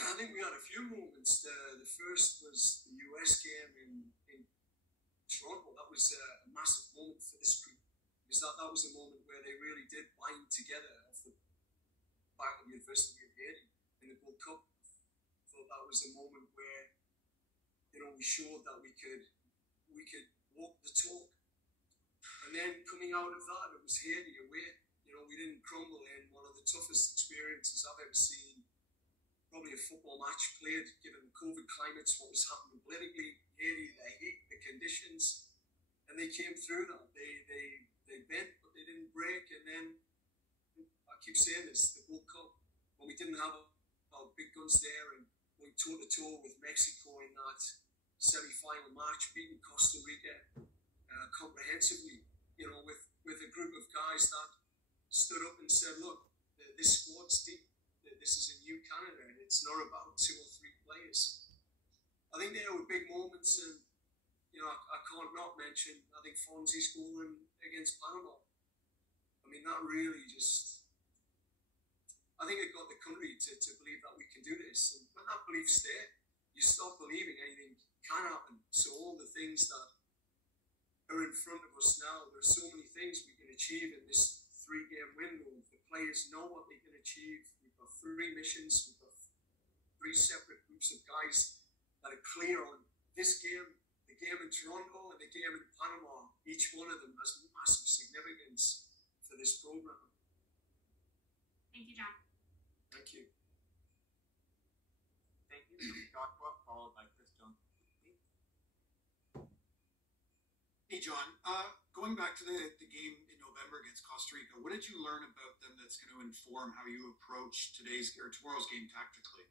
I think we had a few moments. The first was the US game in Toronto. That was a massive moment for this group, because that was a moment where they really did bind together off the back of the adversity of Haiti in the World Cup. I thought that was a moment where, we showed that we could walk the talk. And then coming out of that, it was Haiti away. We didn't crumble in one of the toughest experiences I've ever seen. Probably a football match played, given the COVID climates, what was happening politically, Haiti, the heat, the conditions, and they came through that. They bent, but they didn't break. And then I keep saying this: the World Cup, when we didn't have our big guns there, and going toe to toe with Mexico in that semi-final match, beating Costa Rica comprehensively, with a group of guys that stood up and said, "Look, this squad's deep. This is a new Canada, and it's not about 2 or 3 players." I think there were big moments, and I can't not mention, I think Fonzie's goal against Panama. I mean, that really just, I think it got the country to believe that we can do this. And when that belief's there, you stop believing anything can happen. So all the things that are in front of us now, there's so many things we can achieve in this 3-game window. The players know what they can achieve. We've got 3 missions. We've got 3 separate groups of guys that are clear on this game, the game in Toronto, and the game in Panama. Each one of them has massive significance for this program. Thank you, John. Thank you. Thank you. Joshua, followed by Chris Jones. Hey, John. Going back to the game in November against Costa Rica, what did you learn about them that's going to inform how you approach today's or tomorrow's game tactically?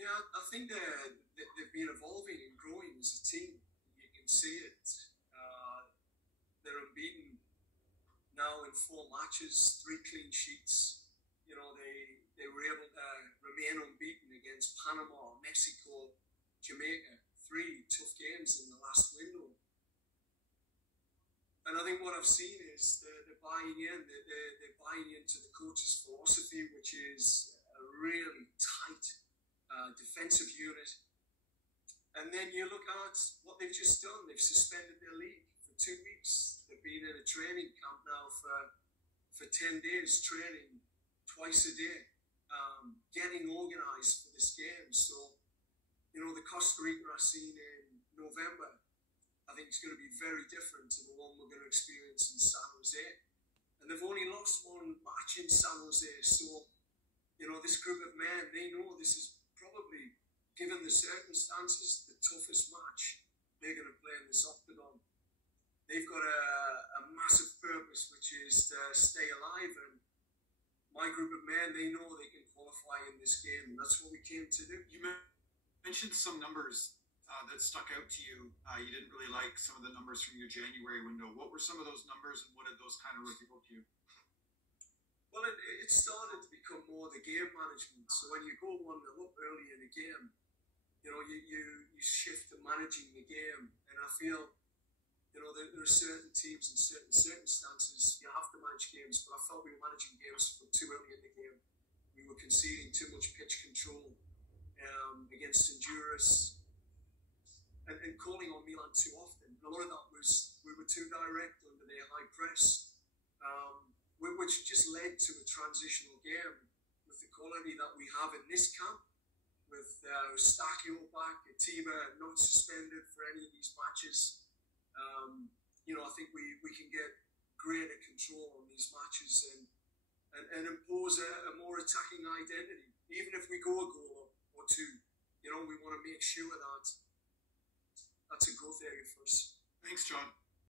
Yeah, I think they've been evolving and growing as a team. You can see it. They're unbeaten now in 4 matches, 3 clean sheets. They were able to remain unbeaten against Panama, Mexico, Jamaica. 3 tough games in the last window. And I think what I've seen is they're buying in. They're buying into the coach's philosophy, which is a really tight defensive unit. And then you look at what they've just done. They've suspended their league for 2 weeks. They've been in a training camp now for 10 days, training twice a day, getting organised for this game. So, the Costa Rica I've seen in November, I think it's going to be very different to the one we're going to experience in San Jose. And they've only lost 1 match in San Jose. So, this group of men, they know this is probably, given the circumstances, the toughest match they're going to play in this octagon. They've got a massive purpose, which is to stay alive. And my group of men, they know they can qualify in this game. And that's what we came to do. You mentioned some numbers that stuck out to you. You didn't really like some of the numbers from your January window. What were some of those numbers, and what did those kind of reveal to you? Well, it started to become more the game management. So when you go 1-0 up early in a game, you shift to managing the game. And I feel, there are certain teams in certain circumstances you have to manage games, but I felt we were managing games for too early in the game. We were conceding too much pitch control against Honduras, and calling on Milan too often. A lot of that was we were too direct under their high press, which just led to a transitional game with the quality that we have in this camp, with Estadio back, Atiba not suspended for any of these matches. I think we can get greater control on these matches and impose a more attacking identity. Even if we go a goal up or 2, we want to make sure that that's a growth area for us. Thanks, John.